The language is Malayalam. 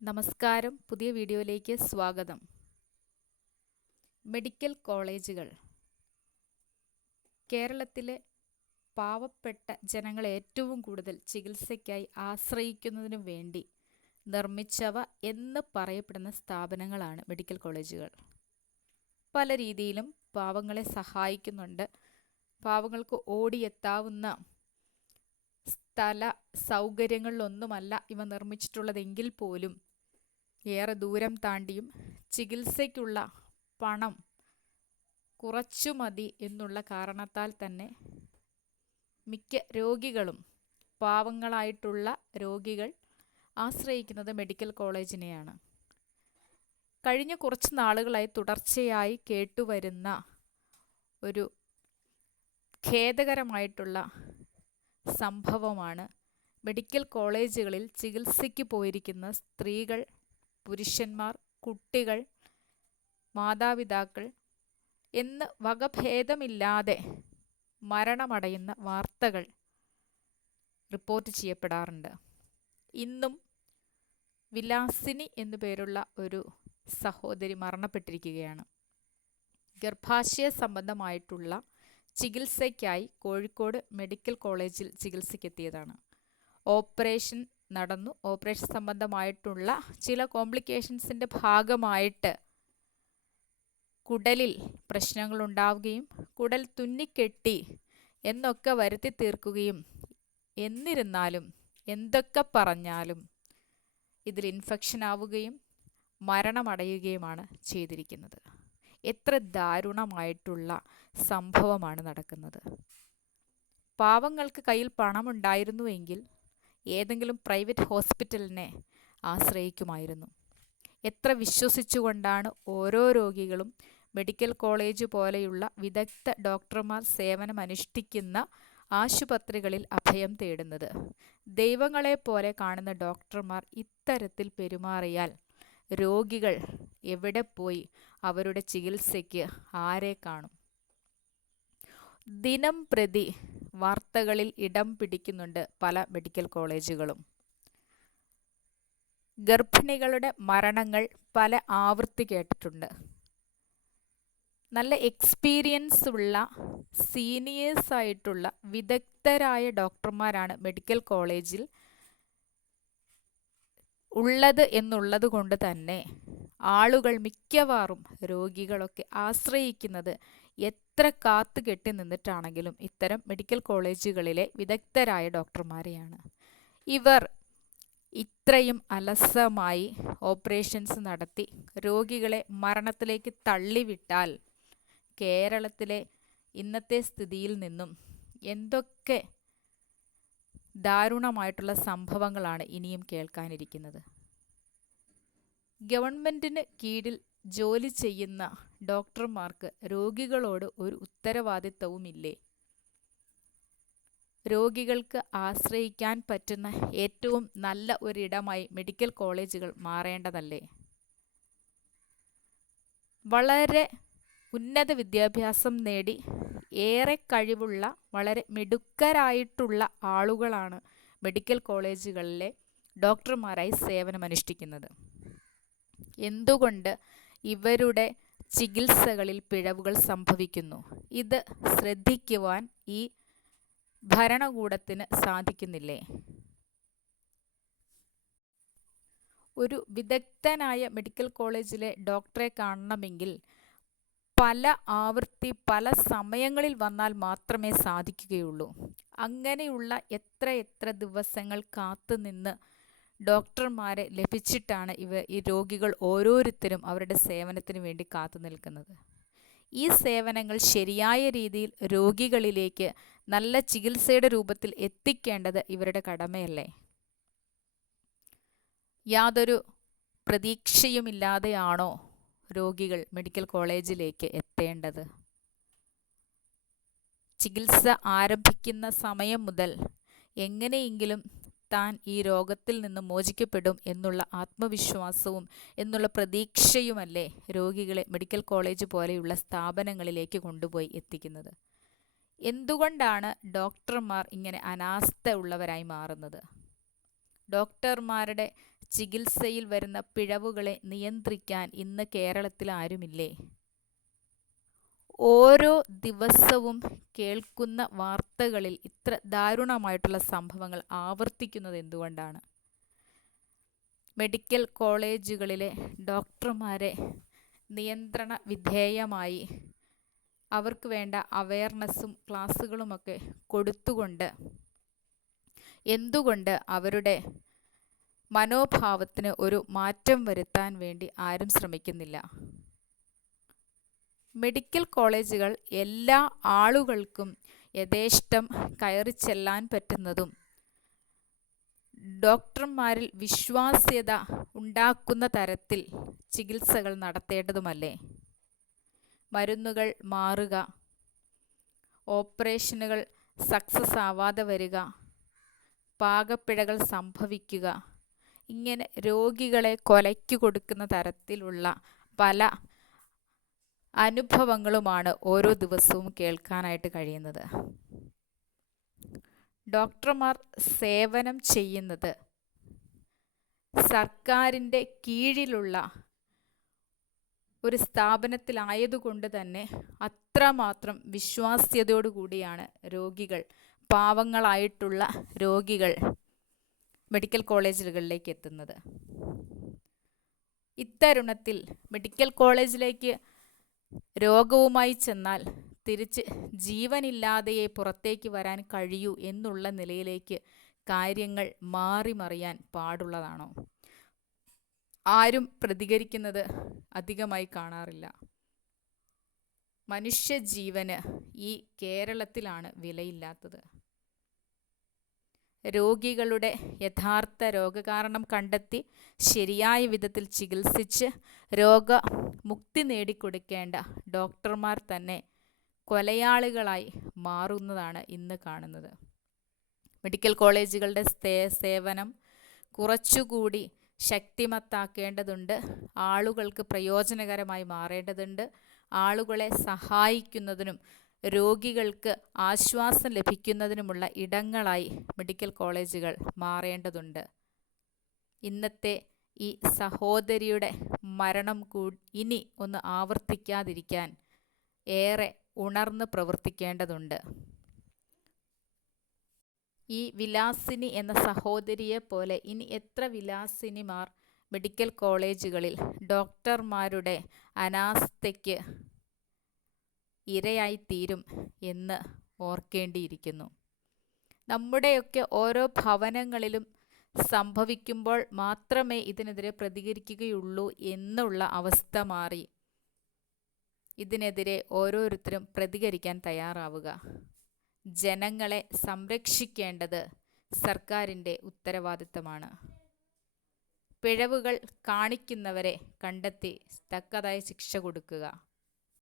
നമസ്കാരം. പുതിയ വീഡിയോയിലേക്ക് സ്വാഗതം. മെഡിക്കൽ കോളേജുകൾ. കേരളത്തിലെ പാവപ്പെട്ട ജനങ്ങളെ ഏറ്റവും കൂടുതൽ ചികിത്സയ്ക്കായി ആശ്രയിക്കുന്നതിനു വേണ്ടി നിർമ്മിച്ചവ എന്ന് പറയപ്പെടുന്ന സ്ഥാപനങ്ങളാണ് മെഡിക്കൽ കോളേജുകൾ. പല രീതിയിലും പാവങ്ങളെ സഹായിക്കുന്നുണ്ട്. പാവങ്ങൾക്ക് ഓടിയെത്താവുന്ന സ്ഥല സൗകര്യങ്ങളിലൊന്നുമല്ല ഇവ നിർമ്മിച്ചിട്ടുള്ളതെങ്കിൽ പോലും ഏറെ ദൂരം താണ്ടിയും ചികിത്സയ്ക്കുള്ള പണം കുറച്ചു മതി എന്നുള്ള കാരണത്താൽ തന്നെ മിക്ക രോഗികളും പാവങ്ങളായിട്ടുള്ള രോഗികൾ ആശ്രയിക്കുന്നത് മെഡിക്കൽ കോളേജിനെയാണ്. കഴിഞ്ഞ കുറച്ച് നാളുകളായി തുടർച്ചയായി കേട്ടുവരുന്ന ഒരു ഖേദകരമായിട്ടുള്ള സംഭവമാണ് മെഡിക്കൽ കോളേജുകളിൽ ചികിത്സയ്ക്ക് പോയിരിക്കുന്ന സ്ത്രീകൾ പുരുഷന്മാർ കുട്ടികൾ മാതാപിതാക്കൾ എന്ന് വകഭേദമില്ലാതെ മരണമടയുന്ന വാർത്തകൾ റിപ്പോർട്ട് ചെയ്യപ്പെടാറുണ്ട്. ഇന്നും വിലാസിനി എന്നു പേരുള്ള ഒരു സഹോദരി മരണപ്പെട്ടിരിക്കുകയാണ്. ഗർഭാശയ സംബന്ധമായിട്ടുള്ള ചികിത്സയ്ക്കായി കോഴിക്കോട് മെഡിക്കൽ കോളേജിൽ ചികിത്സയ്ക്കെത്തിയതാണ്. ഓപ്പറേഷൻ നടന്നു. ഓപ്പറേഷൻ സംബന്ധമായിട്ടുള്ള ചില കോംപ്ലിക്കേഷൻസിന്റെ ഭാഗമായിട്ട് കുടലിൽ പ്രശ്നങ്ങൾ ഉണ്ടാവുകയും കുടൽ തുന്നിക്കെട്ടി എന്നൊക്കെ വരുത്തി തീർക്കുകയും എന്നിരുന്നാലും എന്തൊക്കെ പറഞ്ഞാലും ഇതിൽ ഇൻഫെക്ഷൻ ആവുകയും മരണമടയുകയുമാണ് ചെയ്തിരിക്കുന്നത്. എത്ര ദാരുണമായിട്ടുള്ള സംഭവമാണ് നടക്കുന്നത്. പാവങ്ങൾക്ക് കയ്യിൽ പണമുണ്ടായിരുന്നുവെങ്കിൽ ഏതെങ്കിലും പ്രൈവറ്റ് ഹോസ്പിറ്റലിനെ ആശ്രയിക്കുമായിരുന്നു. എത്ര വിശ്വസിച്ചുകൊണ്ടാണ് ഓരോ രോഗികളും മെഡിക്കൽ കോളേജ് പോലെയുള്ള വിദഗ്ധ ഡോക്ടർമാർ സേവനമനുഷ്ഠിക്കുന്ന ആശുപത്രികളിൽ അഭയം തേടുന്നത്? ദൈവങ്ങളെ പോലെ കാണുന്ന ഡോക്ടർമാർ ഇത്തരത്തിൽ പെരുമാറിയാൽ രോഗികൾ എവിടെ പോയി അവരുടെ ചികിത്സയ്ക്ക് ആരെ കാണും? ദിനം പ്രതി വാർത്തകളിൽ ഇടം പിടിക്കുന്നുണ്ട് പല മെഡിക്കൽ കോളേജുകളും. ഗർഭിണികളുടെ മരണങ്ങൾ പല ആവൃത്തി കേട്ടിട്ടുണ്ട്. നല്ല എക്സ്പീരിയൻസ് ഉള്ള സീനിയേഴ്സ് ആയിട്ടുള്ള വിദഗ്ധരായ ഡോക്ടർമാരാണ് മെഡിക്കൽ കോളേജിൽ ഉള്ളത് എന്നുള്ളത് കൊണ്ട് തന്നെ ആളുകൾ മിക്കവാറും രോഗികളൊക്കെ ആശ്രയിക്കുന്നത് എത്ര കാത്തു കെട്ടി നിന്നിട്ടാണെങ്കിലും ഇത്തരം മെഡിക്കൽ കോളേജുകളിലെ വിദഗ്ധരായ ഡോക്ടർമാരെയാണ്. ഇവർ ഇത്രയും അലസമായി ഓപ്പറേഷൻസ് നടത്തി രോഗികളെ മരണത്തിലേക്ക് തള്ളിവിട്ടാൽ കേരളത്തിലെ ഇന്നത്തെ സ്ഥിതിയിൽ നിന്നും എന്തൊക്കെ ദാരുണമായിട്ടുള്ള സംഭവങ്ങളാണ് ഇനിയും കേൾക്കാനിരിക്കുന്നത്. ഗവൺമെന്റിന് കീഴിൽ ജോലി ചെയ്യുന്ന ഡോക്ടർമാർക്ക് രോഗികളോട് ഒരു ഉത്തരവാദിത്തവുമില്ലേ? രോഗികൾക്ക് ആശ്രയിക്കാൻ പറ്റുന്ന ഏറ്റവും നല്ല ഒരിടമായി മെഡിക്കൽ കോളേജുകൾ മാറേണ്ടതല്ലേ? വളരെ ഉന്നത വിദ്യാഭ്യാസം നേടി ഏറെ കഴിവുള്ള വളരെ മിടുക്കരായിട്ടുള്ള ആളുകളാണ് മെഡിക്കൽ കോളേജുകളിലെ ഡോക്ടർമാരായി സേവനമനുഷ്ഠിക്കുന്നത്. എന്തുകൊണ്ട് ഇവരുടെ ചികിത്സകളിൽ പിഴവുകൾ സംഭവിക്കുന്നു. ഇത് ശ്രദ്ധിക്കുവാൻ ഈ ഭരണകൂടത്തിന് സാധിക്കുന്നില്ലേ? ഒരു വിദഗ്ധനായ മെഡിക്കൽ കോളേജിലെ ഡോക്ടറെ കാണണമെങ്കിൽ പല ആവൃത്തി പല സമയങ്ങളിൽ വന്നാൽ മാത്രമേ സാധിക്കുകയുള്ളൂ. അങ്ങനെയുള്ള എത്ര എത്ര ദിവസങ്ങൾ കാത്തുനിന്ന് ഡോക്ടർമാരെ ലഭിച്ചിട്ടാണ് ഇവ ഈ രോഗികൾ ഓരോരുത്തരും അവരുടെ സേവനത്തിന് വേണ്ടി കാത്തു നിൽക്കുന്നത്. ഈ സേവനങ്ങൾ ശരിയായ രീതിയിൽ രോഗികളിലേക്ക് നല്ല ചികിത്സയുടെ രൂപത്തിൽ എത്തിക്കേണ്ടത് ഇവരുടെ കടമയല്ലേ? യാതൊരു പ്രതീക്ഷയുമില്ലാതെയാണോ രോഗികൾ മെഡിക്കൽ കോളേജിലേക്ക് എത്തേണ്ടത്? ചികിത്സ ആരംഭിക്കുന്ന സമയം മുതൽ എങ്ങനെയെങ്കിലും താൻ ഈ രോഗത്തിൽ നിന്ന് മോചിക്കപ്പെടും എന്നുള്ള ആത്മവിശ്വാസവും എന്നുള്ള പ്രതീക്ഷയുമല്ലേ രോഗികളെ മെഡിക്കൽ കോളേജ് പോലെയുള്ള സ്ഥാപനങ്ങളിലേക്ക് കൊണ്ടുപോയി എത്തിക്കുന്നത്? എന്തുകൊണ്ടാണ് ഡോക്ടർമാർ ഇങ്ങനെ അനാസ്ഥ ഉള്ളവരായി മാറുന്നത്? ഡോക്ടർമാരുടെ ചികിത്സയിൽ വരുന്ന പിഴവുകളെ നിയന്ത്രിക്കാൻ ഇന്ന് കേരളത്തിൽ ആരുമില്ലേ? ഓരോ ദിവസവും കേൾക്കുന്ന വാർത്തകളിൽ ഇത്ര ദാരുണമായിട്ടുള്ള സംഭവങ്ങൾ ആവർത്തിക്കുന്നത് എന്തുകൊണ്ടാണ്? മെഡിക്കൽ കോളേജുകളിലെ ഡോക്ടർമാരെ നിയന്ത്രണ വിധേയമായി അവർക്ക് വേണ്ട അവയർനെസ്സും ക്ലാസ്സുകളുമൊക്കെ കൊടുത്തുകൊണ്ട് എന്തുകൊണ്ട് അവരുടെ മനോഭാവത്തിന് ഒരു മാറ്റം വരുത്താൻ വേണ്ടി ആരും ശ്രമിക്കുന്നില്ല? മെഡിക്കൽ കോളേജുകൾ എല്ലാ ആളുകൾക്കും യഥേഷ്ടം കയറി ചെല്ലാൻ പറ്റുന്നതും. ഡോക്ടർമാരിൽ വിശ്വാസ്യത ഉണ്ടാക്കുന്ന തരത്തിൽ ചികിത്സകൾ നടത്തേണ്ടതുമല്ലേ? മരുന്നുകൾ മാറുക ഓപ്പറേഷനുകൾ സക്സസ് ആവാതെ വരിക പാകപ്പിഴകൾ സംഭവിക്കുക ഇങ്ങനെ രോഗികളെ കൊലയ്ക്ക് കൊടുക്കുന്ന തരത്തിലുള്ള പല അനുഭവങ്ങളുമാണ് ഓരോ ദിവസവും കേൾക്കാനായിട്ട് കഴിയുന്നത്. ഡോക്ടർമാർ സേവനം ചെയ്യുന്നത് സർക്കാരിന്റെ കീഴിലുള്ള ഒരു സ്ഥാപനത്തിലായതുകൊണ്ട് തന്നെ അത്രമാത്രം വിശ്വാസ്യതയോടുകൂടിയാണ് രോഗികൾ പാവങ്ങളായിട്ടുള്ള രോഗികൾ മെഡിക്കൽ കോളേജുകളിലേക്ക് എത്തുന്നത്. ഇത്തരുണത്തിൽ മെഡിക്കൽ കോളേജിലേക്ക് രോഗവുമായി ചെന്നാൽ തിരിച്ച് ജീവനില്ലാതെയേ പുറത്തേക്ക് വരാൻ കഴിയൂ എന്നുള്ള നിലയിലേക്ക് കാര്യങ്ങൾ മാറി മറിയാൻ പാടുള്ളതാണോ? ആരും പ്രതികരിക്കുന്നത് അധികമായി കാണാറില്ല. മനുഷ്യജീവന് ഈ കേരളത്തിലാണ് വിലയില്ലാത്തത്. രോഗികളുടെ യഥാർത്ഥ രോഗകാരണം കണ്ടെത്തി ശരിയായ വിധത്തിൽ ചികിത്സിച്ച് രോഗമുക്തി നേടിക്കൊടുക്കേണ്ട ഡോക്ടർമാർ തന്നെ കൊലയാളികളായി മാറുന്നതാണ് ഇന്ന് കാണുന്നത്. മെഡിക്കൽ കോളേജുകളുടെ സേവനം കുറച്ചുകൂടി ശക്തിമത്താക്കേണ്ടതുണ്ട്. ആളുകൾക്ക് പ്രയോജനകരമായി മാറേണ്ടതുണ്ട്. ആളുകളെ സഹായിക്കുന്നതിനും രോഗികൾക്ക് ആശ്വാസം ലഭിക്കുന്നതിനുമുള്ള ഇടങ്ങളായി മെഡിക്കൽ കോളേജുകൾ മാറേണ്ടതുണ്ട്. ഇന്നത്തെ ഈ സഹോദരിയുടെ മരണം കൂ ഇനി ഒന്ന് ആവർത്തിക്കാതിരിക്കാൻ ഏറെ ഉണർന്ന് പ്രവർത്തിക്കേണ്ടതുണ്ട്. ഈ വിലാസിനി എന്ന സഹോദരിയെ പോലെ ഇനി എത്ര വിലാസിനിമാർ മെഡിക്കൽ കോളേജുകളിൽ ഡോക്ടർമാരുടെ അനാസ്ഥയ്ക്ക് ഇരയായിത്തീരും എന്ന് ഓർക്കേണ്ടിയിരിക്കുന്നു. നമ്മുടെയൊക്കെ ഓരോ ഭവനങ്ങളിലും സംഭവിക്കുമ്പോൾ മാത്രമേ ഇതിനെതിരെ പ്രതികരിക്കുകയുള്ളൂ എന്നുള്ള അവസ്ഥ മാറി. ഇതിനെതിരെ ഓരോരുത്തരും പ്രതികരിക്കാൻ തയ്യാറാവുക. ജനങ്ങളെ സംരക്ഷിക്കേണ്ടത് സർക്കാരിന്റെ ഉത്തരവാദിത്തമാണ്. പിഴവുകൾ കാണിക്കുന്നവരെ കണ്ടെത്തി തക്കതായ ശിക്ഷ കൊടുക്കുക.